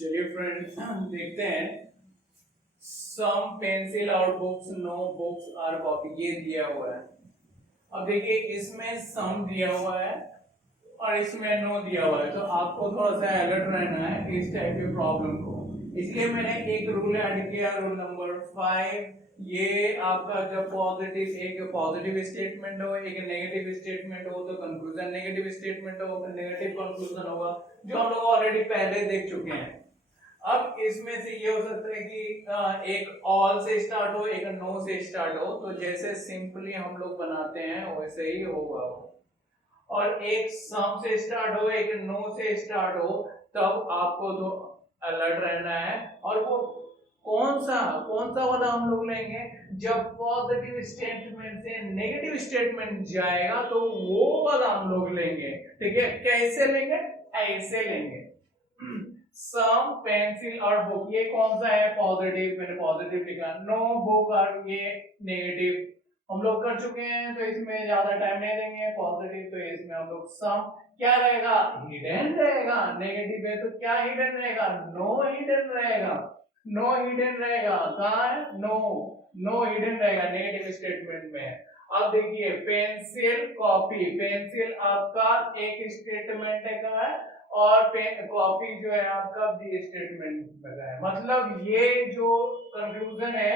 चलिए फ्रेंड्स देखते हैं सम पेंसिल और books no books are copy ये दिया हुआ है। अब देखिए इसमें सम दिया हुआ है और इसमें नो दिया हुआ है, तो आपको थोड़ा सा अलर्ट रहना है इस टाइप की प्रॉब्लम को। इसलिए मैंने एक रूल ऐड किया, रूल नंबर 5। ये आपका जब एक पॉजिटिव स्टेटमेंट हो एक नेगेटिव स्टेटमेंट हो तो कंक्लूजन नेगेटिव स्टेटमेंट हो नेगेटिव कंक्लूजन होगा, जो हम लोग ऑलरेडी पहले देख चुके हैं। अब इसमें से ये हो सकता है कि एक ऑल से स्टार्ट हो एक नो से स्टार्ट हो, तो जैसे सिंपली हम लोग बनाते हैं वैसे ही होगा। और एक सम से स्टार्ट हो एक नो से स्टार्ट हो, तब आपको तो अलर्ट रहना है। और वो कौन सा वाला हम लोग लेंगे, जब पॉजिटिव स्टेटमेंट से नेगेटिव स्टेटमेंट जाएगा तो वो वाला हम लोग लेंगे। ठीक है, कैसे लेंगे, ऐसे लेंगे। सम पेंसिल और बुक, ये कौन सा है, पॉजिटिव, मैंने पॉजिटिव लिखा। नो बुक और ये नेगेटिव हम लोग कर चुके हैं, तो इसमें ज्यादा टाइम नहीं देंगे। पॉजिटिव तो इसमें हम लोग सम क्या रहेगा, हिडन रहेगा। नेगेटिव है तो क्या हिडन रहेगा, नो हिडन रहेगा। नो हिडन रहेगा, कहाँ है, नो हिडन रहेगा नेगेटिव स्टेटमेंट में। अब देखिए पेंसिल कॉपी, पेंसिल आपका एक स्टेटमेंट का है और कॉपी जो है आपका बी स्टेटमेंट में है। मतलब ये जो कंक्लूजन है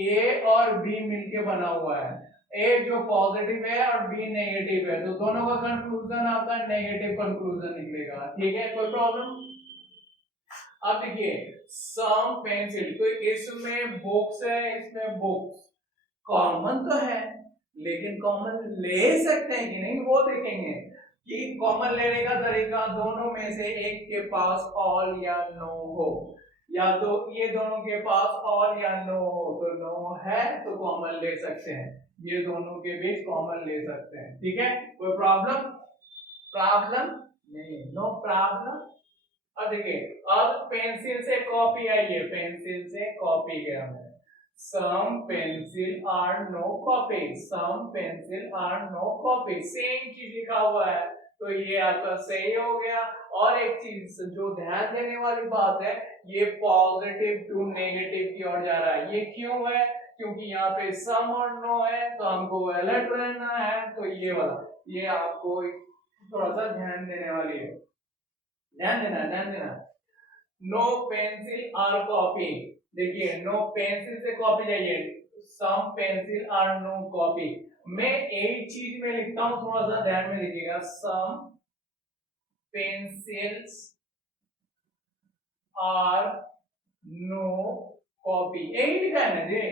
ए और बी मिलके बना हुआ है। ए जो पॉजिटिव है और बी नेगेटिव है, तो दोनों का कंक्लूजन आपका नेगेटिव कंक्लूजन निकलेगा। ठीक है, कोई प्रॉब्लम। अब देखिए सम पेंसिल, तो इसमें बुक्स है, इसमें बुक्स कॉमन तो है, लेकिन कॉमन ले सकते हैं कि नहीं वो देखेंगे कि कॉमन लेने का तरीका दोनों में से एक के पास ऑल या नो हो, या तो ये दोनों के पास ऑल या नो हो, तो नो है तो कॉमन ले सकते हैं, ये दोनों के बीच कॉमन ले सकते हैं। ठीक है, कोई प्रॉब्लम, प्रॉब्लम नहीं, नो प्रॉब्लम। अब देखिए अब पेंसिल से कॉपी आई है, पेंसिल से कॉपी गया है। Some pencil are no copy, some pencil are no copy, same चीज लिखा हुआ है, तो ये आपका सही हो गया। और एक चीज जो ध्यान देने वाली बात है, ये पॉजिटिव टू नेगेटिव की ओर जा रहा है। ये क्यों है, क्योंकि यहाँ पे सम और नो है, तो हमको अलर्ट रहना है। तो ये वाला, ये आपको थोड़ा सा ध्यान देने वाली है, ध्यान देना, ध्यान देना। नो पेंसिल आर कॉपी, देखिए नो पेंसिल से कॉपी जाइए, सम पेंसिल आर नो कॉपी। मैं एक चीज में लिखता हूं, थोड़ा सा ध्यान में लीजिएगा, सम पेंसिल्स आर नो कॉपी, यही लिखा है ना जी।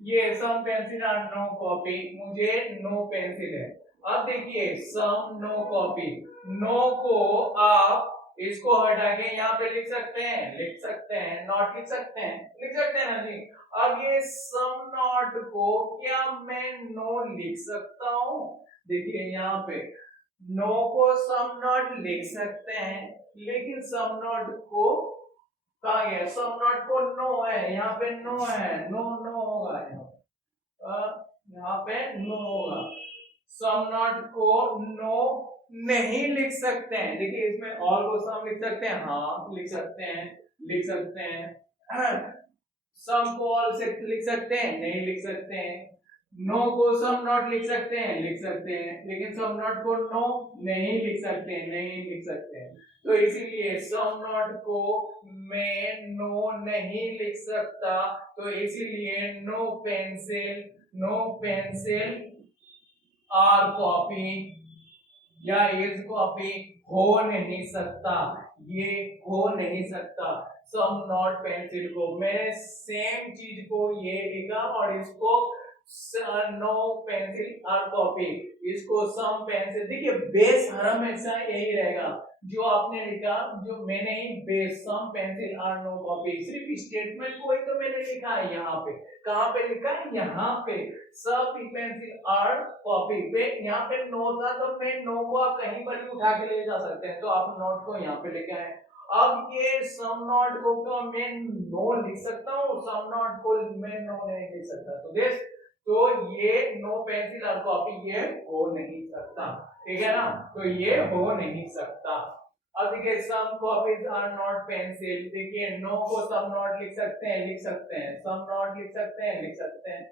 ये सम पेंसिल आर नो कॉपी, मुझे नो पेंसिल है। अब देखिए सम नो कॉपी, नो को आप इसको हटा के यहाँ पे लिख सकते हैं, लिख सकते हैं, नॉट लिख सकते हैं, लिख सकते हैं ना जी। अब ये सम नॉट को क्या मैं नो लिख सकता हूं, देखिए यहाँ पे नो को सम नॉट लिख सकते हैं, लेकिन सम नॉट को कहा गया, सम नॉट को नो है, यहाँ पे नो है, नो नो होगा यहाँ पे नो होगा। सम नॉट को नो नहीं लिख सकते हैं, देखिए इसमें ऑल को सम लिख सकते हैं, हाँ लिख सकते हैं, लिख सकते हैं। सम को ऑल से लिख सकते हैं, नहीं लिख सकते हैं। नो को सम नॉट लिख सकते हैं, लिख सकते हैं, लेकिन सम नॉट को नो नहीं लिख सकते हैं, नहीं लिख सकते हैं। तो इसीलिए सम नॉट को मैं नो नहीं लिख सकता, तो इसीलिए no pencil, no pencil are copy या इज कॉपी हो नहीं सकता, ये हो नहीं सकता। सम नॉट पेंसिल को मैंने सेम चीज को ये लिखा और इसको नो पेंसिल आर कॉपी, इसको सम पेंसिल, देखिए बेस हमेशा यही रहेगा जो आपने लिखा, जो मैंने ही base some pencil are no copy, सिर्फ स्टेटमेंट को ही तो मैंने लिखा है। यहाँ पे कहाँ पे लिखा है, यहाँ पे सब पेंसिल आर कॉपी पे, यहाँ पे नो था तो मैं नो को आप कहीं पर भी उठा के ले जा सकते हैं, तो आप नोट को यहाँ पे लेके आए। अब ये सम नॉट को क्या मैं नो लिख सकता हूँ, सम नॉट को मैं नो नहीं लिख सकता, तो देख, तो ये नो पेंसिल और कॉपी ये हो नहीं सकता। ठीक है ना, तो ये हो नहीं सकता। अब देखिए सम कॉपीज आर नॉट पेंसिल, देखिए नो को सम नॉट लिख सकते हैं, लिख सकते हैं, सम नॉट लिख सकते हैं, लिख सकते हैं,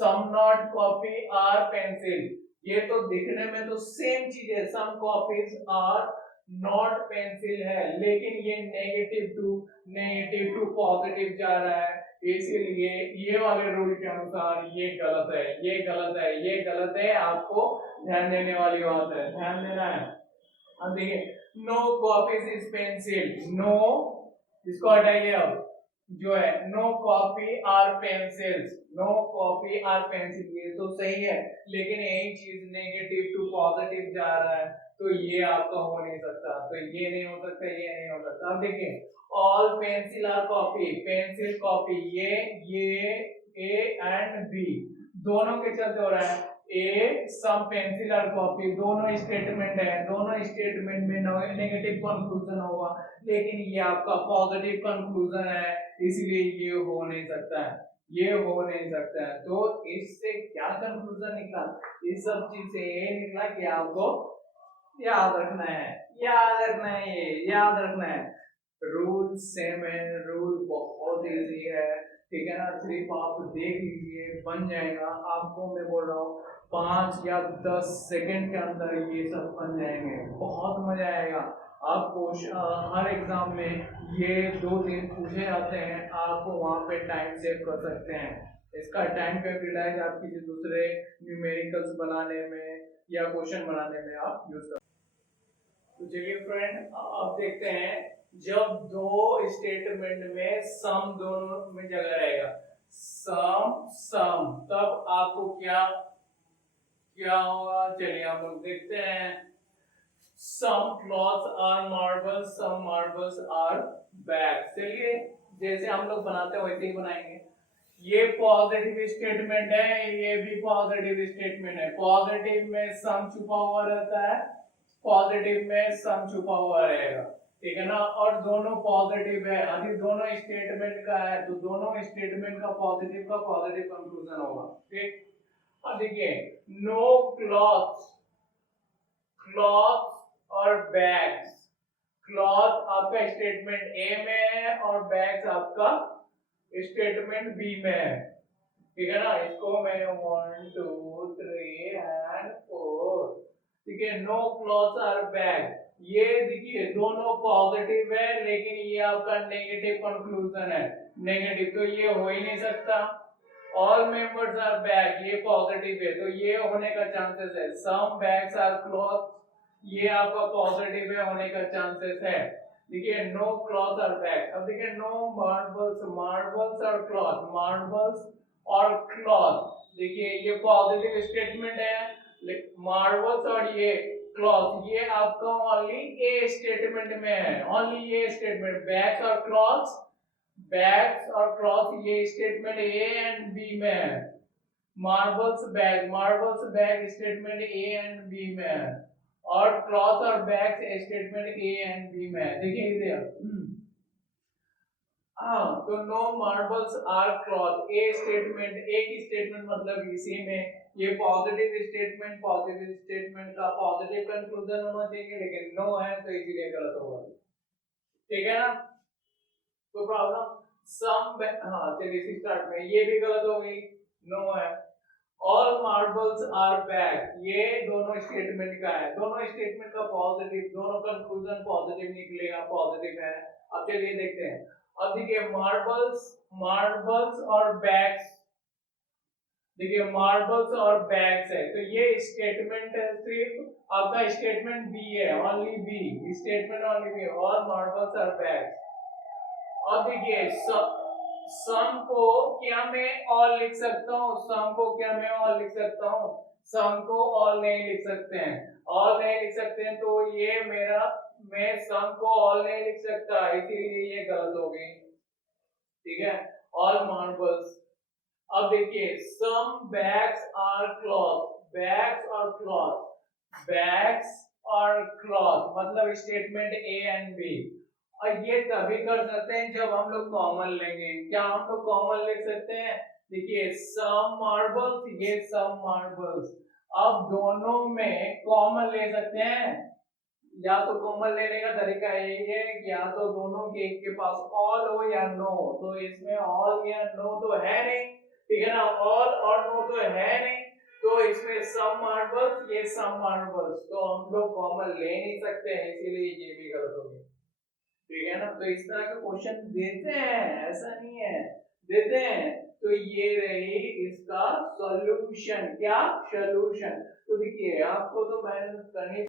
some not copy are pencil. ये तो दिखने में तो सेम चीज है, some copies are not pencil है, लेकिन ये नेगेटिव टू पॉजिटिव जा रहा है, इसीलिए ये वाले रूल के अनुसार ये गलत है, ये गलत है, ये गलत है, आपको ध्यान देने वाली बात है, ध्यान देना है। अब देखिए no copies is pencil, no इसको हटाइए, अब जो है no copy are pencils, no copy are pencil, ये तो सही है, लेकिन यही चीज नेगेटिव टू पॉजिटिव जा रहा है, तो ये आपका हो नहीं सकता, तो ये नहीं हो सकता, ये नहीं हो सकता। अब देखिए all pencil are copy, pencil copy, ये ए एंड बी दोनों के चलते हो रहा है, ए सम पेंसिल आर कॉपी, दोनों स्टेटमेंट है, दोनों स्टेटमेंट में नेगेटिव कंक्लूजन होगा, लेकिन ये आपका पॉजिटिव कंक्लूजन है, इसलिए ये हो नहीं सकता है, ये हो नहीं सकता है। तो इससे क्या कंक्लूजन निकला, इस सब चीज से ये निकला कि आपको याद रखना है, याद रखना है, ये याद रखना है, रूल सेम है, रूल बहुत इजी है, ठीक है ना, सिर्फ आप देख लीजिए बन जाएगा, आपको मैं बोल रहा हूँ 5 या 10 सेकंड के अंदर ये सब बन जाएंगे, बहुत मजा आएगा। आपको हर एग्जाम में ये 2 दिन पूछे जाते हैं, आपको वहां पे टाइम सेव कर सकते हैं, इसका टाइम का यूटिलाइज आप किसी दूसरे न्यूमेरिकल्स बनाने में या क्वेश्चन बनाने में आप यूज कर। तो चलिए फ्रेंड अब देखते हैं, जब दो स्टेटमेंट में सम दोनों में जगह रहेगा, सम सम, तब आपको क्या क्या होगा, चलिए हम लोग देखते हैं। Some clothes are marbles, some marbles are bags, चलिए जैसे हम लोग बनाते हैं वैसे ही बनाएंगे। ये पॉजिटिव स्टेटमेंट है, ये भी पॉजिटिव स्टेटमेंट है, पॉजिटिव में सम छुपा हुआ रहता है, पॉजिटिव में सम छुपा हुआ रहेगा, ठीक है ना, और दोनों पॉजिटिव है, अभी दोनों स्टेटमेंट का है, तो दोनों स्टेटमेंट का पॉजिटिव कंक्लूजन होगा, ठीक। अब देखिए नो क्लॉथ्स, क्लॉथ और बैग्स, क्लॉथ आपका स्टेटमेंट ए में है और बैग्स आपका स्टेटमेंट बी में है, ठीक है ना, इसको मैं 1 2 3 एंड 4, ठीक है। नो क्लॉथ्स आर बैग, ये देखिए दोनों पॉजिटिव है, लेकिन ये आपका नेगेटिव कंक्लूजन है, नेगेटिव, तो ये हो ही नहीं सकता। ऑल मेंबर्स आर बैग, ये पॉजिटिव है, तो ये होने का चांसेस है। सम बैग्स आर क्लॉथ, ये आपका पॉजिटिव है, होने का चांसेस है। देखिए नो क्लॉथ आर बैग, अब देखिए नो मार्बल्स, मार्बल्स और क्लॉथ, मार्बल्स और क्लॉथ, देखिए ये पॉजिटिव स्टेटमेंट है, मार्बल्स और ये क्लॉथ, ये आपका ओनली ए स्टेटमेंट में है, ओनली ये स्टेटमेंट, बैग्स और क्लॉथ्स, बैग्स और क्लॉथ ये स्टेटमेंट ए एंड बी में है, marbles bag statement A and B में है, और क्लॉथ और bags statement A and B में है, देखिए इधर हाँ, तो no marbles are cloth, A statement, A की स्टेटमेंट मतलब इसी में ये पॉजिटिव स्टेटमेंट का पॉजिटिव कंक्लूजन होना चाहिए, लेकिन नो है तो इसीलिए गलत होगा, ठीक है ना, तो प्रॉब्लम सम, हाँ चलिए स्टार्ट में ये भी गलत हो गई, नो है। ऑल मार्बल्स आर बैग, ये दोनों स्टेटमेंट का है, दोनों स्टेटमेंट का पॉजिटिव, दोनों कंक्लूजन पॉजिटिव निकलेगा, पॉजिटिव है। अब चलिए देखते हैं, अब देखिए मार्बल्स, मार्बल्स और बैग्स, देखिए मार्बल्स और बैग्स है, तो ये स्टेटमेंट सिर्फ आपका स्टेटमेंट बी है, only B statement, only B, और मार्बल्स और बैग्स। अब देखिए सम को क्या मैं ऑल लिख सकता हूँ, सम को क्या मैं ऑल लिख सकता हूँ, सम को ऑल नहीं लिख सकते हैं, ऑल नहीं लिख सकते हैं, तो ये मेरा, मैं सम को ऑल नहीं लिख सकता, इसीलिए ये गलत हो गई, ठीक है। ऑल मार्बल्स, अब देखिए सम बैग्स आर क्लॉथ, बैग्स और क्लॉथ, बैग्स और क्लॉथ मतलब स्टेटमेंट ए एंड बी, और ये तभी कर सकते हैं जब हम लोग कॉमन लेंगे, क्या हम लोग कॉमन ले सकते हैं, देखिए सम मार्बल्स, ये सम मार्बल्स, अब दोनों में कॉमन ले सकते हैं, या तो कॉमन लेने का तरीका यही है कि या तो दोनों के एक के पास ऑल हो या नो, तो इसमें ऑल या नो तो है नहीं, ठीक है ना, ऑल और नो तो है नहीं, तो इसमें सम मार्बल्स, ये सम मार्बल्स, तो हम लोग कॉमन ले नहीं सकते हैं, इसीलिए ये भी गलत हो गया, ठीक है ना। तो इस तरह के क्वेश्चन देते हैं, ऐसा नहीं है, देते हैं। तो ये रही इसका सॉल्यूशन, क्या सॉल्यूशन। तो देखिए आपको तो मैंने करनी